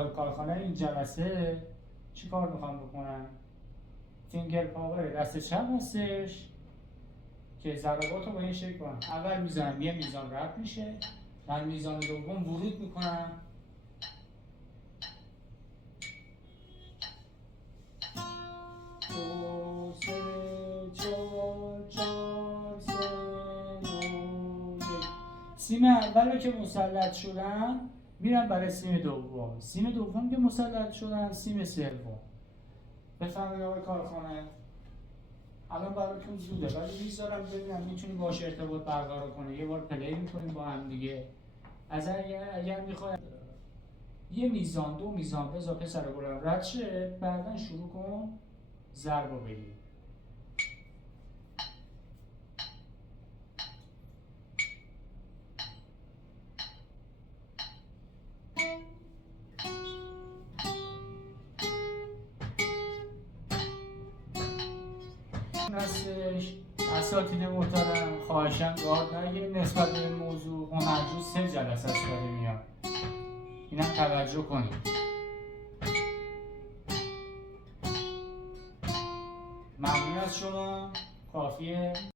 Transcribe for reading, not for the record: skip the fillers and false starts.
صاحب کارخانه این جلسه چی کار میخوام بکنم؟ فینگر پاور دست چپ هستش که ضربات رو با این شکل کنم. اول میزنم یه میزان رد میشه، من میزان دوم ورود میکنم، دو سه چهار سه دو یک. سیم اول رو که مسلط شدن میرم برای سیم دوم که مسلط شدن سیم سوم. بفهمید آقای کارخانه الان براتون زوده ولی میذارم ببینم میتونی باش ارتباط برقرار کنه، یه بار پلی میکنیم با هم دیگه. از اگر میخوای یه میزان دو میزان بذار پسر گلم رد شه، بعدا شروع کن ضربو بگیر. هستش اساتید محترم، خواهشاً گارد نگیرید نسبت به این موضوع. اون هر روز 3 جلسه است داره میاد، اینم توجه کنید. ممنون از شما، کافیه.